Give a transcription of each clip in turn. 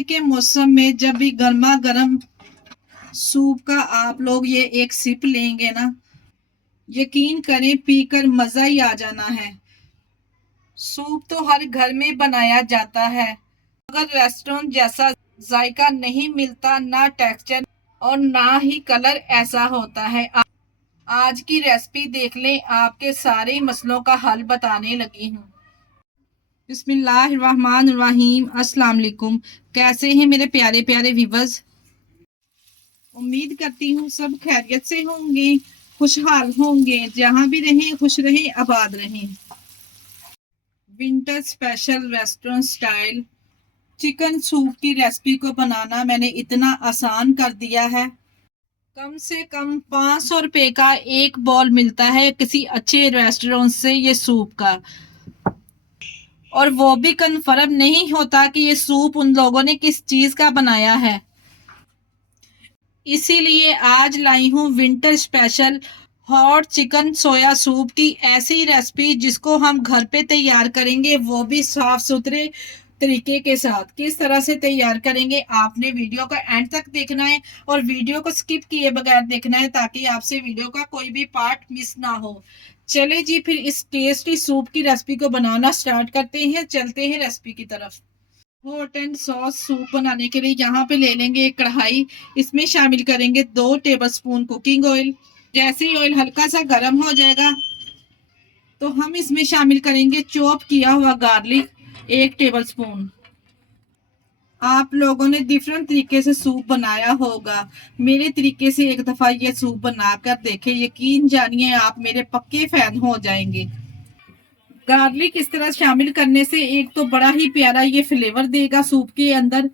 ठंड के मौसम में जब भी गर्मा गर्म सूप का आप लोग ये एक सिप लेंगे ना, यकीन करें पीकर मजा ही आ जाना है। सूप तो हर घर में बनाया जाता है, मगर रेस्टोरेंट जैसा जायका नहीं मिलता, ना टेक्सचर और ना ही कलर ऐसा होता है। आज की रेसिपी देख लें, आपके सारे मसलों का हल बताने लगी हूँ। बिस्मिल्लाहिर्रहमानिर्रहीम। अस्सलाम वालेकुम। कैसे हैं मेरे प्यारे प्यारे व्यूवर्स? उम्मीद करती हूँ सब खैरियत से होंगे, खुशहाल होंगे। जहाँ भी रहें खुश रहें, आबाद रहें। Winter special restaurant style chicken soup की रेसिपी को बनाना मैंने इतना आसान कर दिया है। कम से कम 500 रुपए का एक बॉल मिलता है किसी अच्छे रेस्टोरेंट से ये सूप का, और वो भी कन्फर्म नहीं होता कि ये सूप उन लोगों ने किस चीज का बनाया है। इसीलिए आज लाई हूँ विंटर स्पेशल हॉट चिकन सोया सूप की ऐसी रेसिपी जिसको हम घर पे तैयार करेंगे, वो भी साफ सुथरे तरीके के साथ। किस तरह से तैयार करेंगे आपने वीडियो का एंड तक देखना है और वीडियो को स्किप किए बगैर देखना है, ताकि आपसे वीडियो का कोई भी पार्ट मिस ना हो। चले जी, फिर इस टेस्टी सूप की रेसिपी को बनाना स्टार्ट करते हैं। चलते हैं रेसिपी की तरफ। हॉट एंड सॉस सूप बनाने के लिए यहाँ पे ले लेंगे एक कढ़ाई। इसमें शामिल करेंगे 2 टेबलस्पून कुकिंग ऑयल। जैसे ही ऑयल हल्का सा गर्म हो जाएगा तो हम इसमें शामिल करेंगे चॉप किया हुआ गार्लिक 1 टेबलस्पून। आप लोगों ने डिफरेंट तरीके से सूप बनाया होगा, मेरे तरीके से एक दफा ये सूप बनाकर देखें, यकीन जानिए आप मेरे पक्के फैन हो जाएंगे। गार्लिक इस तरह शामिल करने से एक तो बड़ा ही प्यारा ये फ्लेवर देगा सूप के अंदर,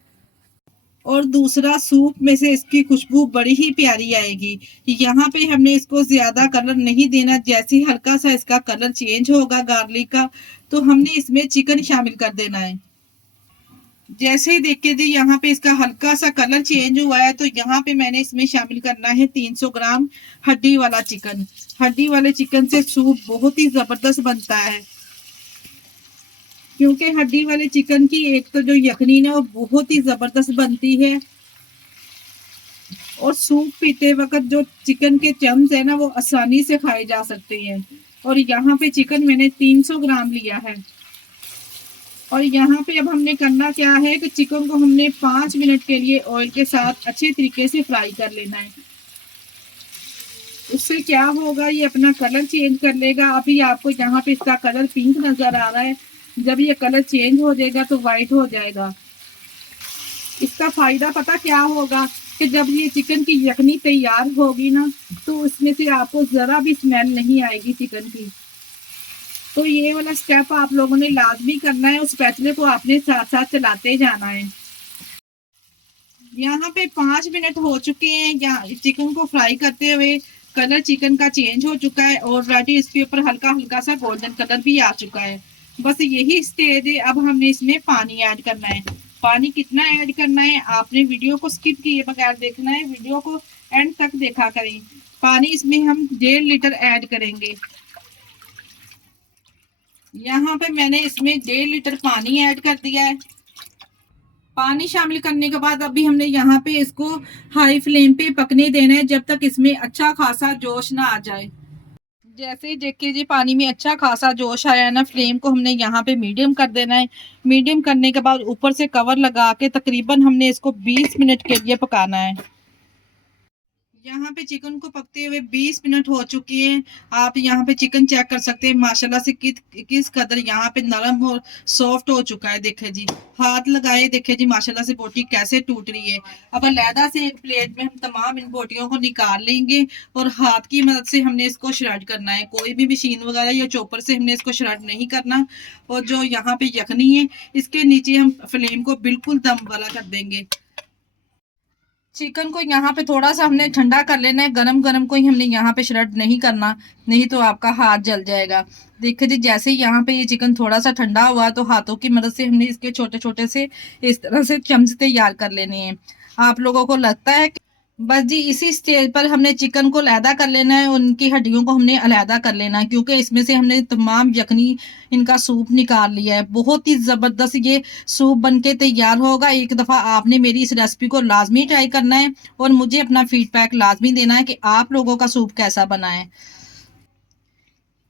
और दूसरा सूप में से इसकी खुशबू बड़ी ही प्यारी आएगी। यहाँ पे हमने इसको ज्यादा कलर नहीं देना। जैसे हल्का सा इसका कलर चेंज होगा गार्लिक का, तो हमने इसमें चिकन शामिल कर देना है। जैसे ही देखिए जी यहाँ पे इसका हल्का सा कलर चेंज हुआ है, तो यहाँ पे मैंने इसमें शामिल करना है 300 ग्राम हड्डी वाला चिकन। हड्डी वाले चिकन से सूप बहुत ही जबरदस्त बनता है, क्योंकि हड्डी वाले चिकन की एक तो जो यखनी है वो बहुत ही जबरदस्त बनती है, और सूप पीते वक्त जो चिकन के चम्स है ना वो आसानी से खाए जा सकते हैं। और यहाँ पे चिकन मैंने 300 ग्राम लिया है। और यहाँ पे अब हमने करना क्या है कि चिकन को हमने 5 मिनट के लिए ऑयल के साथ अच्छे तरीके से फ्राई कर लेना है। उससे क्या होगा, ये अपना कलर चेंज कर लेगा। अभी आपको यहाँ पे इसका कलर पिंक नजर आ रहा है, जब ये कलर चेंज हो जाएगा तो वाइट हो जाएगा। इसका फायदा पता क्या होगा कि जब ये चिकन की यखनी तैयार होगी ना, तो उसमें से आपको जरा भी स्मेल नहीं आएगी चिकन की। तो ये वाला स्टेप आप लोगों ने लाजमी करना है, उस स्पैचुले को आपने साथ साथ चलाते जाना है। यहाँ पे 5 मिनट हो चुके हैं। यहाँ चिकन को फ्राई करते हुए कलर चिकन का चेंज हो चुका है, और ऑलरेडी इसके ऊपर हल्का हल्का सा गोल्डन कलर भी आ चुका है। बस यही स्टेज है। अब हमने इसमें पानी ऐड करना है। पानी कितना ऐड करना है आपने वीडियो को स्किप किए बगैर देखना है, वीडियो को एंड तक देखा करें। पानी इसमें हम 1.5 लीटर ऐड करेंगे। यहाँ पे मैंने इसमें 1.5 लीटर पानी ऐड कर दिया है। पानी शामिल करने के बाद अभी हमने यहाँ पे इसको हाई फ्लेम पे पकने देना है, जब तक इसमें अच्छा खासा जोश ना आ जाए। जैसे ही देखिए जी पानी में अच्छा खासा जोश आया ना, फ्लेम को हमने यहाँ पे मीडियम कर देना है। मीडियम करने के बाद ऊपर से कवर लगा के तकरीबन हमने इसको 20 मिनट के लिए पकाना है। यहाँ पे चिकन को पकते हुए 20 मिनट हो चुके हैं। आप यहाँ पे चिकन चेक कर सकते हैं माशाल्लाह से किस कदर यहाँ पे नरम और सॉफ्ट हो चुका है। देखे जी, हाथ लगाए, देखे जी माशाल्लाह से बोटी कैसे टूट रही है। अब अलहदा से एक प्लेट में हम तमाम इन बोटियों को निकाल लेंगे, और हाथ की मदद से हमने इसको श्रेड करना है। कोई भी मशीन वगैरह या चॉपर से हमने इसको श्रेड नहीं करना। और जो यहाँ पे यखनी है, इसके नीचे हम फ्लेम को बिल्कुल दम वाला कर देंगे। चिकन को यहाँ पे थोड़ा सा हमने ठंडा कर लेना है, गरम गरम को ही हमने यहाँ पे श्रेड नहीं करना, नहीं तो आपका हाथ जल जाएगा। देखिए जी, जैसे ही यहाँ पे ये चिकन थोड़ा सा ठंडा हुआ तो हाथों की मदद से हमने इसके छोटे छोटे से इस तरह से चम्स तैयार कर लेने हैं। आप लोगों को लगता है कि बस जी इसी स्टेज पर हमने चिकन को अलहदा कर लेना है, उनकी हड्डियों को हमने अलहदा कर लेना है, क्योंकि इसमें से हमने तमाम यखनी इनका सूप निकाल लिया है। बहुत ही ज़बरदस्त ये सूप बन के तैयार होगा। एक दफ़ा आपने मेरी इस रेसिपी को लाजमी ट्राई करना है और मुझे अपना फीडबैक लाजमी देना है कि आप लोगों का सूप कैसा बना है।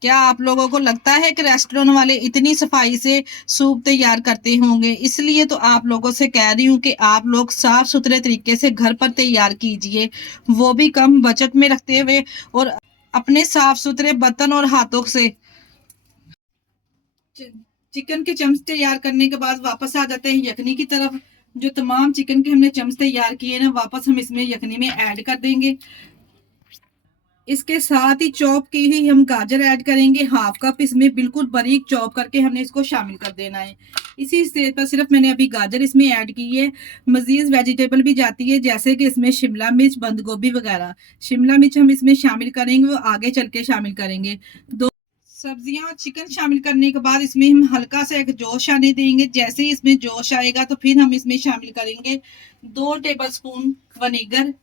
क्या आप लोगों को लगता है कि रेस्टोरेंट वाले इतनी सफाई से सूप तैयार करते होंगे? इसलिए तो आप लोगों से कह रही हूँ कि आप लोग साफ सुथरे तरीके से घर पर तैयार कीजिए, वो भी कम बजट में रखते हुए और अपने साफ सुथरे बर्तन और हाथों से। चि- चिकन के चम्स तैयार करने के बाद वापस आ जाते हैं यखनी की तरफ। जो तमाम चिकन के हमने चम्स तैयार किए ना, वापस हम इसमें यखनी में ऐड कर देंगे। इसके साथ ही चॉप की हुई हम गाजर ऐड करेंगे, हाफ कप इसमें बिल्कुल बारीक चॉप करके हमने इसको शामिल कर देना है। इसी स्टेज पर सिर्फ मैंने अभी गाजर इसमें ऐड की है। मजीद वेजिटेबल भी जाती है, जैसे कि इसमें शिमला मिर्च, बंद गोभी वगैरह। शिमला मिर्च हम इसमें शामिल करेंगे, वो आगे चल के शामिल करेंगे। दो सब्जियां चिकन शामिल करने के बाद इसमें हम हल्का सा एक जोश आने देंगे। जैसे ही इसमें जोश आएगा तो फिर हम इसमें शामिल करेंगे 2 टेबल स्पून विनेगर,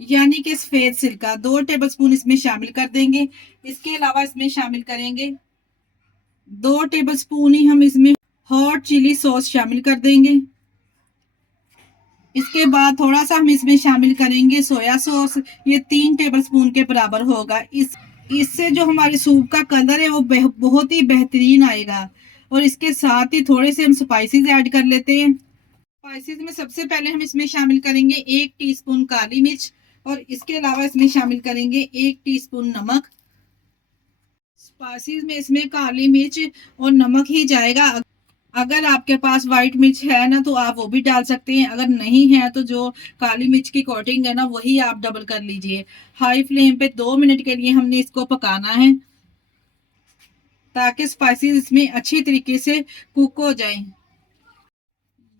यानी कि सफेद सिरका 2 टेबलस्पून इसमें शामिल कर देंगे। इसके अलावा इसमें शामिल करेंगे 2 टेबलस्पून ही हम इसमें हॉट चिली सॉस शामिल कर देंगे। इसके बाद थोड़ा सा हम इसमें शामिल करेंगे सोया सॉस, ये 3 टेबलस्पून के बराबर होगा। इससे जो हमारे सूप का कलर है वो बहुत ही बेहतरीन आएगा। और इसके साथ ही थोड़े से हम स्पाइसेस ऐड कर लेते हैं। स्पाइसेस में सबसे पहले हम इसमें शामिल करेंगे 1 टीस्पून काली मिर्च, और इसके अलावा इसमें शामिल करेंगे 1 टीस्पून नमक। स्पाइसेस में इसमें काली मिर्च और नमक ही जाएगा। अगर आपके पास व्हाइट मिर्च है ना तो आप वो भी डाल सकते हैं, अगर नहीं है तो जो काली मिर्च की कोटिंग है ना वही आप डबल कर लीजिए। हाई फ्लेम पे 2 मिनट के लिए हमने इसको पकाना है, ताकि स्पाइसेस इसमें अच्छी तरीके से कुक हो जाएं।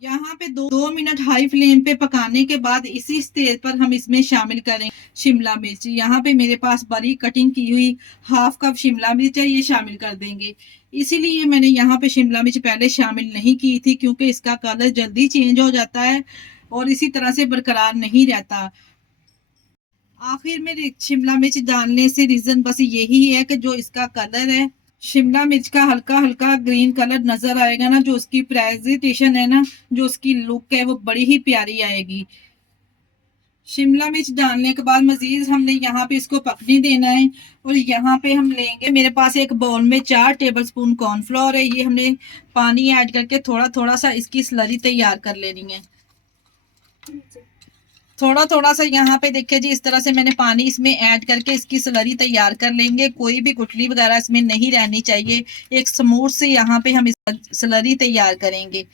यहाँ पे 2 मिनट हाई फ्लेम पे पकाने के बाद इसी स्टेज पर हम इसमें शामिल करें शिमला मिर्च। यहाँ पे मेरे पास बारीक कटिंग की हुई हाफ कप शिमला मिर्च है, ये शामिल कर देंगे। इसीलिए मैंने यहाँ पे शिमला मिर्च पहले शामिल नहीं की थी, क्योंकि इसका कलर जल्दी चेंज हो जाता है और इसी तरह से बरकरार नहीं रहता। आखिर में शिमला मिर्च डालने से रीजन बस यही है कि जो इसका कलर है, शिमला मिर्च का हल्का हल्का ग्रीन कलर नजर आएगा ना, जो उसकी प्रेजेंटेशन है ना, जो उसकी लुक है वो बड़ी ही प्यारी आएगी। शिमला मिर्च डालने के बाद मजीद हमने यहाँ पे इसको पकने देना है। और यहाँ पे हम लेंगे, मेरे पास एक बाउल में 4 टेबलस्पून कॉर्नफ्लोर है, ये हमने पानी ऐड करके थोड़ा थोड़ा सा इसकी स्लरी तैयार कर लेनी है। थोड़ा थोड़ा सा यहाँ पे देखिए जी, इस तरह से मैंने पानी इसमें ऐड करके इसकी स्लरी तैयार कर लेंगे। कोई भी गुठली वगैरह इसमें नहीं रहनी चाहिए। एक स्मूथ से यहाँ पे हम इस स्लरी तैयार करेंगे।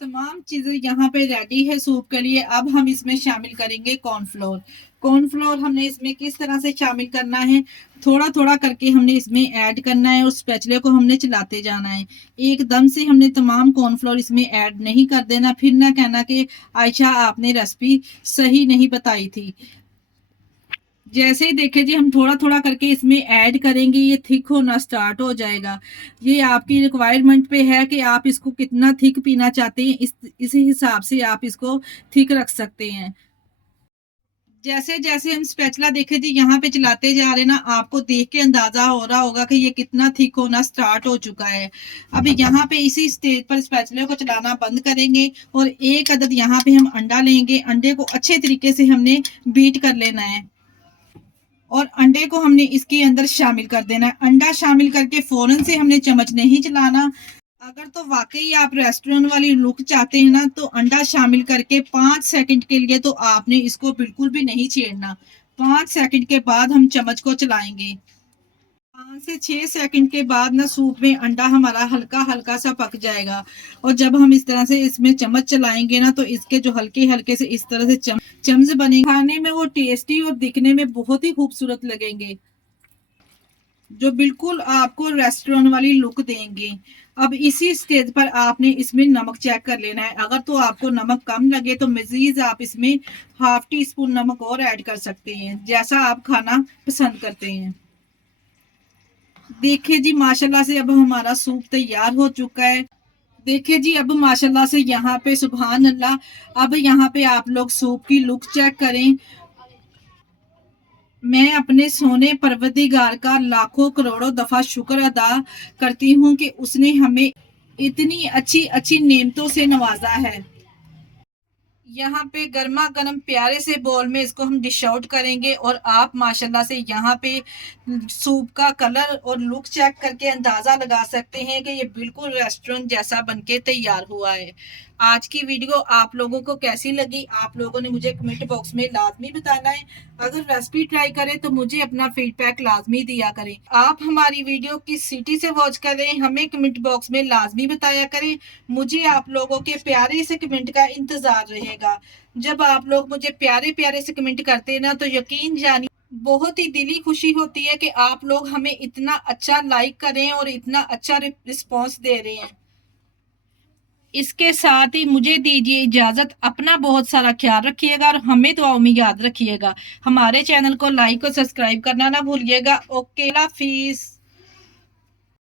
तमाम चीजें यहाँ पे रेडी है सूप के लिए। अब हम इसमें शामिल करेंगे कॉर्नफ्लोर। कॉर्नफ्लोर हमने इसमें किस तरह से शामिल करना है, थोड़ा थोड़ा करके हमने इसमें ऐड करना है और स्पैचुले को हमने चलाते जाना है। एकदम से हमने तमाम कॉर्नफ्लोर इसमें ऐड नहीं कर देना, फिर ना कहना कि आयशा आपने रेसिपी सही नहीं बताई थी। जैसे ही देखे जी हम थोड़ा थोड़ा करके इसमें ऐड करेंगे, ये थिक होना स्टार्ट हो जाएगा। ये आपकी रिक्वायरमेंट पे है कि आप इसको कितना थिक पीना चाहते हैं, इसी हिसाब से आप इसको थिक रख सकते हैं। जैसे जैसे हम स्पैचुला देखे जी यहाँ पे चलाते जा रहे हैं ना, आपको देख के अंदाजा हो रहा होगा कि ये कितना थिक होना स्टार्ट हो चुका है। अब यहाँ पे इसी स्टेज पर स्पैचुले को चलाना बंद करेंगे और एक अदद यहाँ पे हम अंडा लेंगे। अंडे को अच्छे तरीके से हमने बीट कर लेना है और अंडे को हमने इसके अंदर शामिल कर देना है। अंडा शामिल करके फौरन से हमने चम्मच नहीं चलाना। अगर तो वाकई आप रेस्टोरेंट वाली लुक चाहते हैं ना, तो अंडा शामिल करके 5 सेकंड के लिए तो आपने इसको बिल्कुल भी नहीं छेड़ना। 5 सेकंड के बाद हम चम्मच को चलाएंगे। 5 से 6 सेकंड के बाद ना सूप में अंडा हमारा हल्का हल्का सा पक जाएगा। और जब हम इस तरह से इसमें चम्मच चलाएंगे ना, तो इसके जो हल्के हल्के से इस तरह से चम्स बनेंगे, खाने में वो टेस्टी और दिखने में बहुत ही खूबसूरत लगेंगे, जो बिल्कुल आपको रेस्टोरेंट वाली लुक देंगे। अब इसी स्टेज पर आपने इसमें नमक चेक कर लेना है। अगर तो आपको नमक कम लगे तो मजीद आप इसमें ½ टी स्पून नमक और ऐड कर सकते हैं, जैसा आप खाना पसंद करते हैं। देखिए जी माशाल्लाह से अब हमारा सूप तैयार हो चुका है। देखिए जी, अब माशाल्लाह से यहाँ पे सुभान अल्लाह, अब यहाँ पे आप लोग सूप की लुक चेक करें। मैं अपने सोने परवरदिगार का लाखों करोड़ों दफा शुक्र अदा करती हूँ कि उसने हमें इतनी अच्छी अच्छी नेमतों से नवाजा है। यहाँ पे गर्मा गर्म प्यारे से बॉल में इसको हम डिश आउट करेंगे और आप माशाल्लाह से यहाँ पे सूप का कलर और लुक चेक करके अंदाजा लगा सकते हैं कि ये बिल्कुल रेस्टोरेंट जैसा बनके तैयार हुआ है। आज की वीडियो आप लोगों को कैसी लगी, आप लोगों ने मुझे कमेंट बॉक्स में लाजमी बताना है। अगर रेसिपी ट्राई करें तो मुझे अपना फीडबैक लाजमी दिया करें। आप हमारी वीडियो किस सिटी से वॉच कर रहे हैं हमें कमेंट बॉक्स में लाजमी बताया करें। मुझे आप लोगों के प्यारे से कमेंट का इंतजार रहेगा। जब आप लोग मुझे प्यारे प्यारे से कमेंट करते हैं ना, तो यकीन जानिए बहुत ही दिली खुशी होती है कि आप लोग हमें इतना अच्छा लाइक कर रहे हैं और इतना अच्छा रिस्पॉन्स दे रहे हैं। इसके साथ ही मुझे दीजिए इजाजत। अपना बहुत सारा ख्याल रखिएगा और हमें दुआओं में याद रखिएगा। हमारे चैनल को लाइक और सब्सक्राइब करना ना भूलिएगा। ओके, अल्लाह हाफिज।